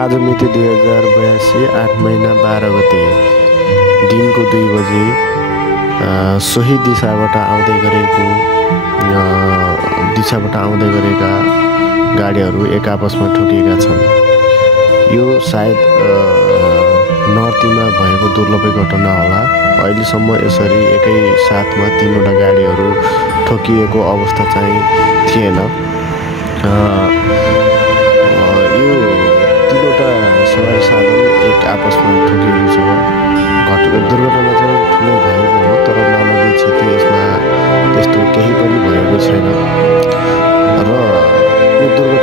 आज मिति 2082 8 महिना 12 गते दिनको 2 बजे सोही दिशाबाट आउँदै गरेका गाडीहरू एक आपसमा ठोकिएका छन्। यो सायद नर्तीमा भएको दुर्लभ घटना होला। अहिलेसम्म यसरी एकै साथमा 3वटा गाडीहरू ठोकिएको अवस्था चाहिँ थिएन। यो 3वटा सवारी साधन एक आपसमा ठोकिएको छ। दुर्घटना चाहिँ ठुलो भएको हो, तर मानवीय क्षति यसमा त्यस्तो केही पनि भएको छैन। र यो दुर्घटना